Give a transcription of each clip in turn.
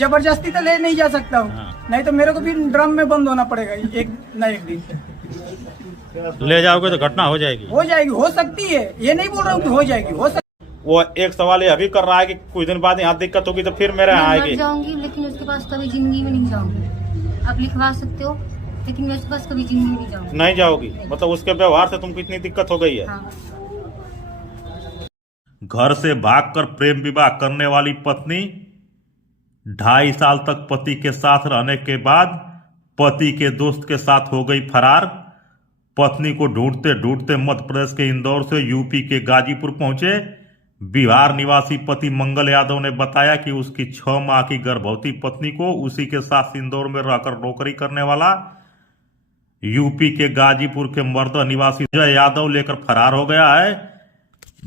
जबरदस्ती तो ले नहीं जा सकता हूँ। हाँ। नहीं तो मेरे को भी ड्रम में बंद होना पड़ेगा एक न एक दिन। ले जाओगे तो घटना हो जाएगी। हो जाएगी, हो सकती है, ये नहीं बोल रहा हूँ कि हो जाएगी, हो सकती। वो एक सवाल ये अभी कर रहा है कि कुछ दिन बाद यहाँ दिक्कत होगी तो फिर मेरे यहाँ मैं आएगी। मर जाऊंगी लेकिन उसके पास कभी जिंदगी में नहीं जाऊंगी। आप लिखवा सकते हो लेकिन मैं उसके पास कभी जिंदगी में नहीं जाऊंगी। नहीं जाओगी मतलब उसके व्यवहार से तुमको इतनी दिक्कत हो गई है। हाँ। घर से भागकर प्रेम विवाह करने वाली पत्नी 2.5 साल तक पति के साथ रहने के बाद पति के दोस्त के साथ हो गई फरार। पत्नी को ढूंढते ढूंढते मध्य प्रदेश के इंदौर से यूपी के गाजीपुर पहुंचे। बिहार निवासी पति मंगल यादव ने बताया कि उसकी 6 माह की गर्भवती पत्नी को उसी के साथ इंदौर में रहकर नौकरी करने वाला यूपी के गाजीपुर के मर्दा निवासी अजय यादव लेकर फरार हो गया है।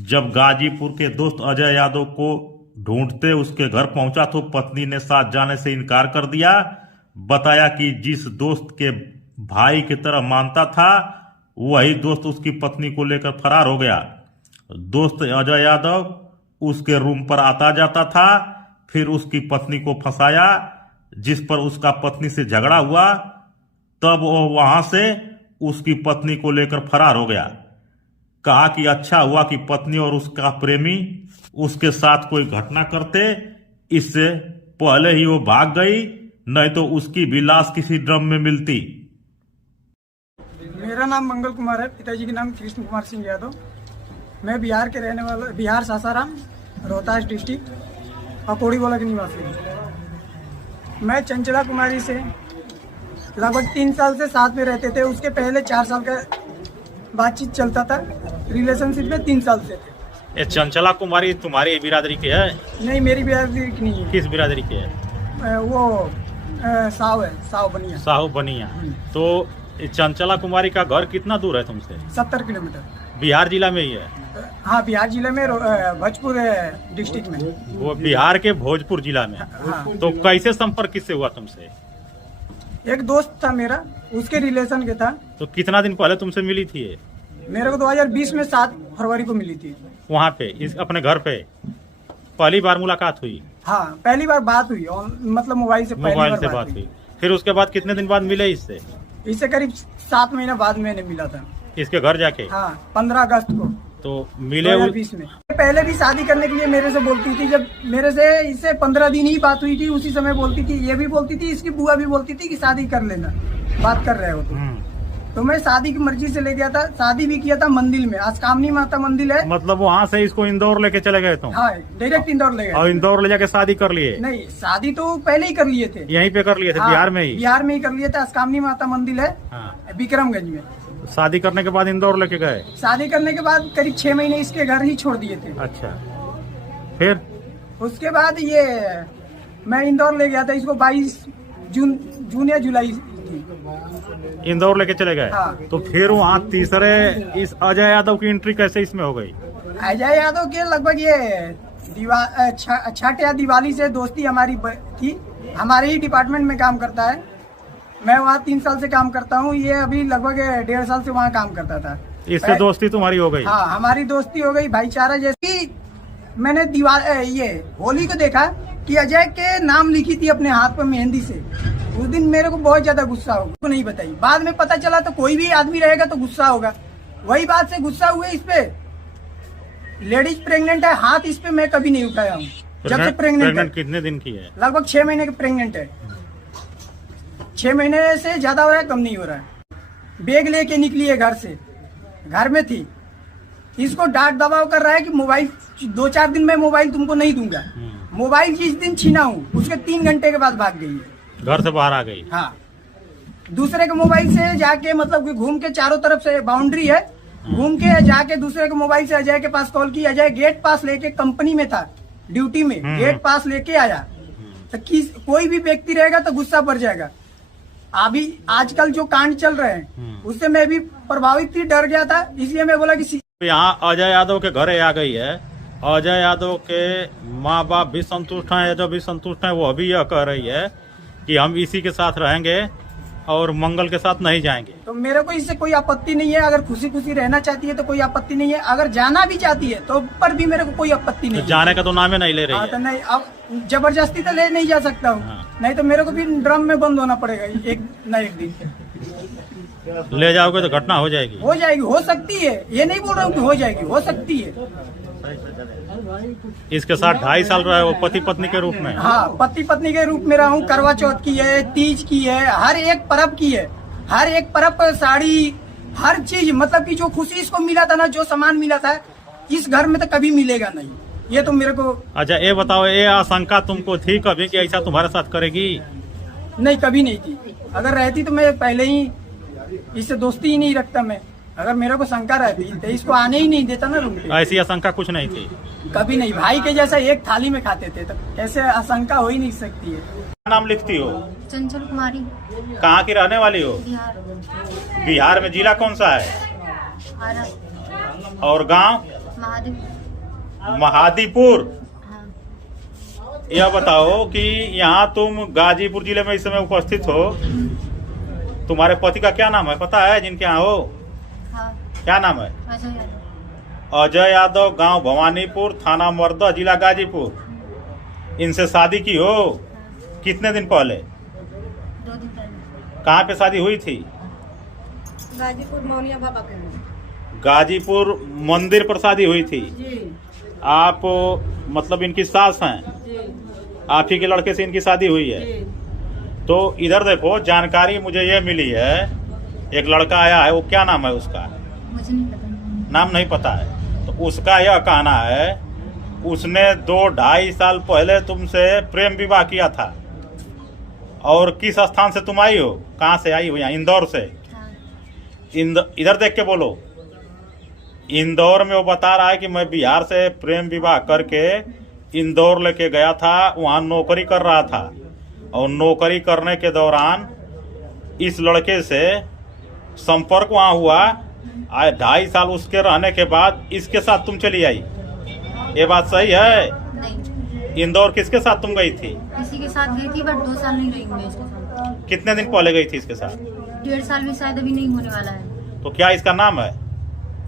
जब गाजीपुर के दोस्त अजय यादव को ढूंढते उसके घर पहुंचा तो पत्नी ने साथ जाने से इनकार कर दिया। बताया कि जिस दोस्त के भाई की तरह मानता था वही दोस्त उसकी पत्नी को लेकर फरार हो गया। दोस्त अजय यादव उसके रूम पर आता जाता था, फिर उसकी पत्नी को फंसाया, जिस पर उसका पत्नी से झगड़ा हुआ। तब वो वहां से उसकी पत्नी को लेकर फरार हो गया। कहा कि अच्छा हुआ कि पत्नी और उसका प्रेमी उसके साथ कोई घटना करते, इससे पहले ही वो भाग गई, नहीं तो उसकी भी लाश किसी ड्रम में मिलती। मेरा नाम मंगल कुमार है, पिताजी का नाम कृष्ण कुमार सिंह यादव। मैं बिहार के रहने वाला, बिहार सासाराम रोहतास डिस्ट्रिक्ट पकौड़ी गोला के निवासी हूँ। मैं चंचला कुमारी से लगभग 3 साल से साथ में रहते थे। उसके पहले 4 साल का बातचीत चलता था, रिलेशनशिप में 3 साल से थे। ये चंचला कुमारी तुम्हारी बिरादरी की है? नहीं, मेरी बिरादरी की नहीं है। किस बिरादरी की है? वो साहु है, साहु बनिया। साहू बनिया। तो चंचला कुमारी का घर कितना दूर है तुमसे? 70 किलोमीटर। बिहार जिला में ही है? हाँ, बिहार जिले में भोजपुर डिस्ट्रिक्ट में। वो बिहार के भोजपुर जिला में। हाँ। तो कैसे संपर्क किससे हुआ तुमसे? एक दोस्त था मेरा, उसके रिलेशन के था। तो कितना दिन पहले तुमसे मिली थी ये? मेरे को 2020 में 7 फरवरी को मिली थी। वहाँ पे अपने घर पे पहली बार मुलाकात हुई? हाँ, पहली बार बात हुई, और मतलब मोबाइल से बात हुई। फिर उसके बाद कितने दिन बाद मिले इससे? इससे करीब 7 महीना बाद मैंने मिला था इसके घर जाके। हाँ, 15 अगस्त को। तो मिले 2020 में। पहले भी शादी करने के लिए मेरे से बोलती थी। जब मेरे से इससे 15 दिन ही बात हुई थी, उसी समय बोलती थी, ये भी बोलती थी, इसकी बुआ भी बोलती थी कि शादी कर लेना, बात कर रहे हो तो मैं शादी की मर्जी से ले गया था। शादी भी किया था मंदिर में, आज कामनी माता मंदिर है। मतलब वहाँ से इसको इंदौर लेके चले गए तुम? हाँ, डायरेक्ट इंदौर ले गए। और इंदौर ले जाके शादी कर लिए? नहीं, शादी तो पहले ही कर लिए थे। यहीं पे कर लिए थे? हाँ, बिहार में ही? बिहार में ही कर लिए थे। कामनी माता मंदिर है। हाँ। विक्रमगंज में। शादी करने के बाद इंदौर लेके गए? शादी करने के बाद करीब 6 महीने इसके घर ही छोड़ दिए थे। अच्छा, फिर उसके बाद ये मैं इंदौर ले गया था इसको। 22 जून या जुलाई इंदौर लेके चले गए। हाँ। तो फिर वहाँ तीसरे इस अजय यादव की एंट्री कैसे इसमें हो गई? अजय यादव के लगभग ये छठ या दिवाली से दोस्ती हमारी थी। हमारे ही डिपार्टमेंट में काम करता है। मैं वहाँ 3 साल से काम करता हूँ, ये अभी लगभग 1.5 साल से वहाँ काम करता था। इससे दोस्ती तुम्हारी हो गई? हाँ, हमारी दोस्ती हो गई, भाईचारा जैसी। मैंने ये होली को देखा कि अजय के नाम लिखी थी अपने हाथ पर मेहंदी से। उस दिन मेरे को बहुत ज्यादा गुस्सा हो गया, नहीं बताई। बाद में पता चला तो कोई भी आदमी रहेगा तो गुस्सा होगा। वही बात से गुस्सा हुए इस पे। लेडीज प्रेग्नेंट है, हाथ इस पे मैं कभी नहीं उठाया हूँ जब से प्रेग्नेंट है। कितने दिन की है? लगभग 6 महीने की प्रेग्नेंट है। 6 महीने से ज्यादा हो रहा है, कम नहीं हो रहा है। बैग लेके निकली है घर से, घर में थी। इसको डांट दबाव कर रहा है कि मोबाइल 2-4 दिन में मोबाइल तुमको नहीं दूंगा। मोबाइल जिस दिन छीना हूँ उसके 3 घंटे के बाद भाग गई है, घर से बाहर आ गई। हाँ, दूसरे के मोबाइल से जाके, मतलब घूम के चारों तरफ से बाउंड्री है, घूम के जाके दूसरे के मोबाइल से अजय के पास कॉल की। अजय गेट पास लेके, कंपनी में था ड्यूटी में, गेट पास लेके आया। तो कोई भी व्यक्ति रहेगा तो गुस्सा बढ़ जाएगा। अभी आजकल जो कांड चल रहे हैं उससे मैं भी प्रभावित थी, डर गया था, इसलिए मैं बोला कि यहाँ अजय यादव के घरे आ गई है। अजय यादव के माँ बाप भी संतुष्ट हैं, जो भी संतुष्ट हैं वो अभी यह कह रही है कि हम इसी के साथ रहेंगे और मंगल के साथ नहीं जाएंगे। तो मेरे को इससे कोई आपत्ति नहीं है। अगर खुशी खुशी रहना चाहती है तो कोई आपत्ति नहीं है। अगर जाना भी चाहती है तो पर भी मेरे को कोई आपत्ति नहीं तो है। जाने का तो नाम ही नहीं ले रही हाँ, है। तो नहीं, अब जबरदस्ती तो ले नहीं जा सकता हूँ। हाँ। नहीं तो मेरे को भी ड्रम में बंद होना पड़ेगा एक न एक दिन। ले जाओगे तो घटना हो जाएगी। हो जाएगी, हो सकती है, ये नहीं बोल रहा हूँ कि हो जाएगी, हो सकती है। इसके साथ 2.5 साल रहे हो पति पत्नी के रूप में। हाँ, पति पत्नी के रूप में रहा हूँ। करवा चौथ की है, तीज की है, हर एक पर्व की है। हर एक पर्व पर साड़ी, हर चीज, मतलब कि जो खुशी इसको मिला था ना, जो सामान मिला था, इस घर में तो कभी मिलेगा नहीं। ये तो मेरे को अच्छा ये बताओ, ये आशंका तुमको थी कभी कि ऐसा तुम्हारे साथ करेगी? नहीं, कभी नहीं थी। अगर रहती तो मैं पहले ही इससे दोस्ती ही नहीं रखता। मैं अगर मेरे को शंका रहती तो इसको आने ही नहीं देता ना रूम पे। ऐसी आशंका कुछ नहीं थी। कभी नहीं। भाई के जैसा एक थाली में खाते थे, तो ऐसे आशंका हो ही नहीं सकती है। क्या नाम लिखती हो? चंचल कुमारी, कहाँ की रहने वाली हो? बिहार। बिहार में जिला कौन सा है? आरा, और गांव? महादेव। महादीपुर। हाँ। यह बताओ कि यहाँ तुम गाजीपुर जिले में इस समय उपस्थित हो। तुम्हारे पति का क्या नाम है पता है, जिनके यहाँ हो? हाँ। क्या नाम है? अजय यादव। अजय यादव, गांव भवानीपुर, थाना मर्दा, जिला गाजीपुर। इनसे शादी की हो? कितने दिन पहले? 2 दिन पहले। कहाँ पे शादी हुई थी? गाजीपुर मौनिया बाबा के। गाजीपुर मंदिर पर शादी हुई थी। जी आप मतलब इनकी सास हैं? जी आप ही के लड़के से इनकी शादी हुई है? जी। तो इधर देखो, जानकारी मुझे ये मिली है, एक लड़का आया है, वो क्या नाम है उसका? मुझे नहीं पता। नाम नहीं पता है। तो उसका यह कहना है उसने 2-2.5 साल पहले तुमसे प्रेम विवाह किया था। और किस स्थान से तुम आई हो? कहाँ से आई हो? यहाँ इंदौर से। हाँ। इधर देख के बोलो। इंदौर में वो बता रहा है कि मैं बिहार से प्रेम विवाह करके इंदौर लेके गया था, वहाँ नौकरी कर रहा था। और नौकरी करने के दौरान इस लड़के से संपर्क वहाँ हुआ। 2.5 साल उसके रहने के बाद इसके साथ तुम चली आई। ये बात सही है? नहीं, इंदौर किसके साथ तुम गई थी? किसी के साथ गई थी, बट 2 साल नहीं रही मैं इसके साथ। कितने दिन पहले गई थी इसके साथ? 1.5 साल भी शायद अभी नहीं होने वाला है। तो क्या इसका नाम है?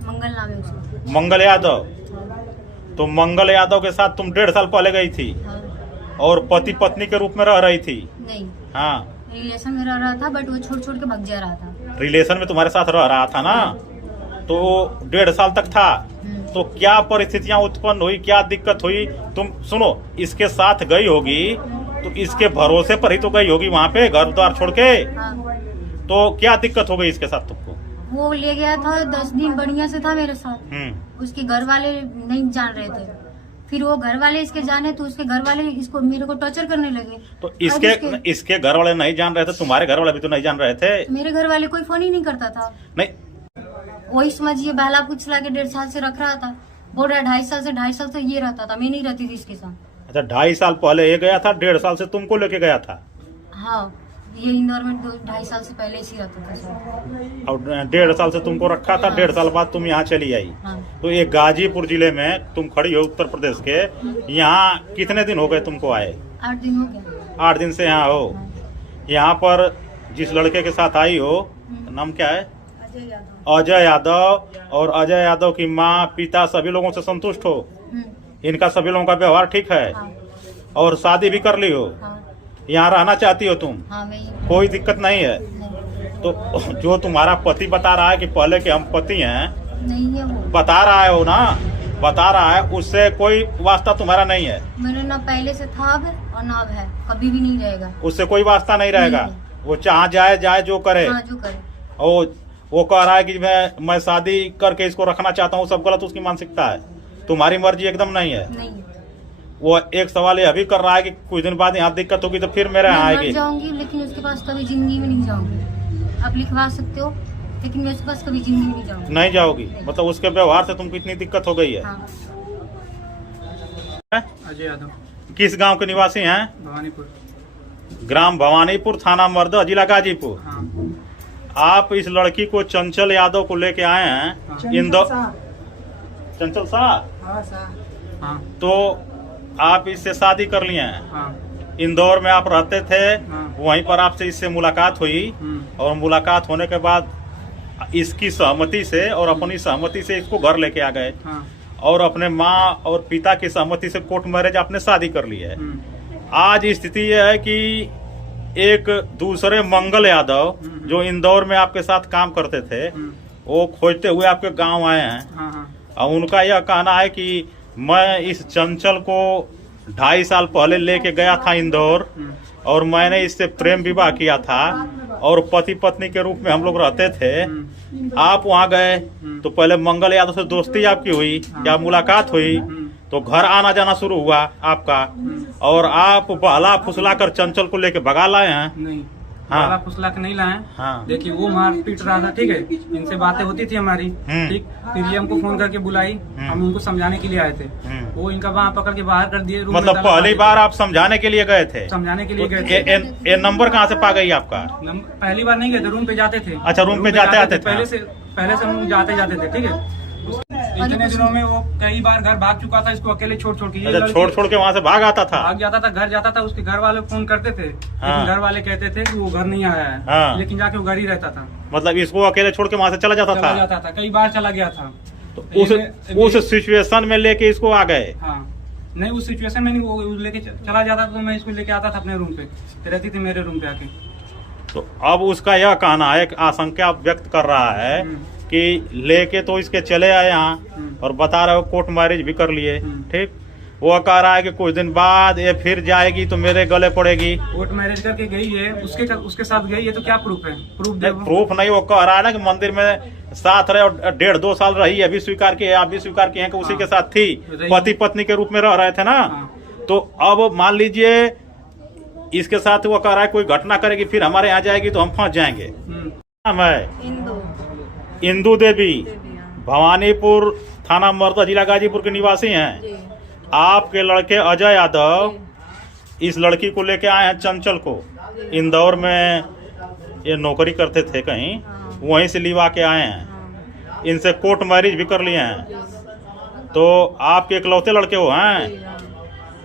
मंगल नाम है उसका। मंगल यादव। तो मंगल यादव के साथ तुम 1.5 साल पहले गई थी हाँ। और पति पत्नी के रूप में रह रही थी? नहीं, हाँ। रिलेशन में रह रहा था, बट वो छोड़ छोड़ के भाग जा रहा था। रिलेशन में तुम्हारे साथ रह रहा था ना, तो 1.5 साल तक था। तो क्या परिस्थितियां उत्पन्न हुई, क्या दिक्कत हुई? तुम सुनो, इसके साथ गई होगी तो इसके भरोसे पर ही तो गई होगी वहाँ पे, घर द्वार छोड़ के। हाँ। तो क्या दिक्कत हो गई इसके साथ तुमको? वो ले गया था, 10 दिन बढ़िया से था मेरे साथ। उसके घर वाले नहीं जान रहे थे। फिर वो घर वाले इसके जाने तो उसके घर वाले इसको मेरे को टॉर्चर करने लगे। तो इसके घर वाले नहीं जान रहे थे? तुम्हारे घर वाले भी तो नहीं जान रहे थे? मेरे घर वाले कोई फोन ही नहीं करता था। नहीं, वही समझिए, बहला कुछ ला के 1.5 साल से रख रहा था। बोल रहा 2.5 साल से ये रहता था, मैं नहीं रहती थी इसके साथ। अच्छा, 2.5 साल पहले ये गया था, 1.5 साल से तुमको लेके गया था? हाँ, ये इंदौर में 2-2.5 साल से पहले इसी रहता था सर। और 1.5 साल से तुमको रखा था, 1.5 साल बाद तुम यहाँ चली आई। हाँ। तो ये गाजीपुर जिले में तुम खड़ी हो, उत्तर प्रदेश के, यहाँ कितने दिन हो गए तुमको आए? 8 दिन हो गया। 8 दिन से यहाँ हो। यहाँ पर जिस लड़के के साथ आई हो, नाम क्या है? अजय यादव। अजय यादव। और अजय यादव की माँ, पिता सभी लोगों से संतुष्ट हो? इनका सभी लोगों का व्यवहार ठीक है? हाँ। और शादी भी कर ली हो? हाँ। यहाँ रहना चाहती हो तुम? हाँ, मैं कोई दिक्कत नहीं है? नहीं, तो जो तुम्हारा पति बता रहा है कि पहले के हम पति हैं, नहीं है वो। बता रहा है वो ना, बता रहा है, उससे कोई वास्ता तुम्हारा नहीं है? मेरे ना पहले से था अब और ना अब है, कभी भी नहीं रहेगा। उससे कोई वास्ता नहीं रहेगा? नहीं। वो जहाँ जाए जो करे। हाँ, जो करे। और वो कह रहा है कि मैं शादी करके इसको रखना चाहता हूँ, सब गलत उसकी मानसिकता है। तुम्हारी मर्जी एकदम नहीं है? नहीं, वो एक सवाल ये अभी कर रहा है कि कुछ दिन बाद यहाँ दिक्कत होगी तो फिर मेरे यहाँ मैं मर आएगी। जाऊंगी, लेकिन उसके पास कभी जिंदगी में नहीं जाऊंगी। आप लिखवा सकते हो, लेकिन मैं उसके पास कभी जिंदगी में नहीं जाऊंगी। नहीं जाओगी? मतलब उसके व्यवहार से तुमको इतनी दिक्कत हो गई है? हाँ। अजय यादव, किस गांव के निवासी हैं? भवानीपुर। ग्राम भवानीपुर, थाना मर्दा, जिला गाजीपुर। हाँ। आप इस लड़की को चंचल यादव को लेके आए हैं इंदौर? चंचल शाह। हाँ। तो आप इससे शादी कर लिए हैं? हाँ। इंदौर में आप रहते थे, हाँ। वहीं पर आपसे इससे मुलाकात हुई और मुलाकात होने के बाद इसकी सहमति से और अपनी सहमति से इसको घर लेके आ गए और अपने माँ और पिता की सहमति से कोर्ट मैरिज आपने शादी कर ली है। आज स्थिति यह है कि एक दूसरे मंगल यादव जो इंदौर में आपके साथ काम करते थे वो खोजते हुए आपके गांव आए हैं और उनका यह कहना है कि मैं इस चंचल को 2.5 साल पहले लेके गया था इंदौर और मैंने इससे प्रेम विवाह किया था और पति पत्नी के रूप में हम लोग रहते थे। आप वहाँ गए तो पहले मंगल यादव से दोस्ती आपकी हुई या मुलाकात हुई तो घर आना जाना शुरू हुआ आपका और आप बहला फुसला कर चंचल को लेके भगा लाए हैं। नहीं, हाँ। बहला फुसला के नहीं लाए। हाँ। देखिए वो मार पीट रहा था, ठीक है, इनसे बातें होती थी हमारी, ठीक। फिर ये हमको फोन करके बुलाई, हम उनको समझाने के लिए आए थे। वो इनका वहाँ पकड़ के बाहर कर दिए। मतलब पहली बार आप समझाने के लिए गए थे? समझाने के लिए गए थे। ये नंबर कहाँ से पा गई आपका? पहली बार नहीं गए थे, रूम पे जाते थे। अच्छा, रूम पे जाते आते थे। पहले से हम जाते थे, ठीक है। इतने दिनों में वो कई बार घर भाग चुका था, इसको अकेले छोड़ छोड़ के। अच्छा, छोड़ के वहाँ से भाग आता था? भाग जाता था, घर जाता था, उसके घर वाले फोन करते थे, लेकिन घर वाले कहते थे कि वो घर नहीं आया है। हाँ। लेकिन जाके वो घर ही रहता था। मतलब इसको अकेले छोड़ के वहाँ से चला जाता था? कई बार चला गया था। तो उस सिचुएशन में लेके इसको आ गए? हाँ, नहीं उस सिचुएशन में नहीं, वो लेके चला जाता तो मैं इसको लेके आता था अपने रूम पे, रहती थी मेरे रूम पे आके। तो अब उसका यह कहना है, आशंका व्यक्त कर रहा है कि लेके तो इसके चले आए यहाँ और बता रहे हो कोर्ट मैरिज भी कर लिए, ठीक। वो कह रहा है कि कुछ दिन बाद ये फिर जाएगी तो मेरे गले पड़ेगी। कोर्ट मैरिज करके गई है, उसके साथ गई है तो क्या प्रूफ है? प्रूफ नहीं, वो कह रहा है ना कि मंदिर में साथ रहे और 1.5-2 साल रही, अभी स्वीकार किए, आप भी स्वीकार किए कि उसी के साथ थी, पति पत्नी के रूप में रह रहे थे ना। तो अब मान लीजिए इसके साथ वो कह रहा है कोई घटना करेगी फिर हमारे यहाँ जाएगी तो हम फंस जाएंगे। इंदू देवी, भवानीपुर थाना मर्दा, जिला गाजीपुर के निवासी हैं। आपके लड़के अजय यादव इस लड़की को लेके आए हैं चंचल को। इंदौर में ये नौकरी करते थे कहीं, वहीं से लिवा के आए हैं। इनसे कोर्ट मैरिज भी कर लिए हैं। तो आपके इकलौते लड़के वो हैं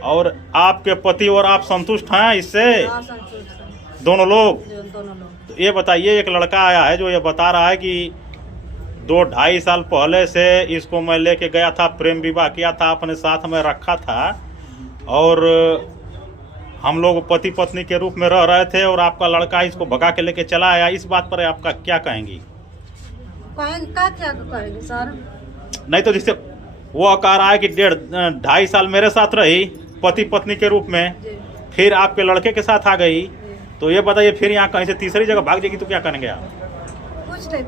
और आपके पति और आप संतुष्ट हैं इससे? दोनों लोग। तो ये बताइए, एक लड़का आया है जो ये बता रहा है कि 2-2.5 साल पहले से इसको मैं लेके गया था, प्रेम विवाह किया था, अपने साथ में रखा था और हम लोग पति पत्नी के रूप में रह रहे थे और आपका लड़का इसको भगा के लेके चला आया। इस बात पर आपका क्या कहेंगी? क्या कहेंगे सर? नहीं तो जिससे वो कह रहा है कि 1.5-2.5 साल मेरे साथ रही पति पत्नी के रूप में, फिर आपके लड़के के साथ आ गई, तो ये बताइए फिर यहाँ कहीं से तीसरी जगह भाग जाएगी तो क्या करेंगे आप? कुछ नहीं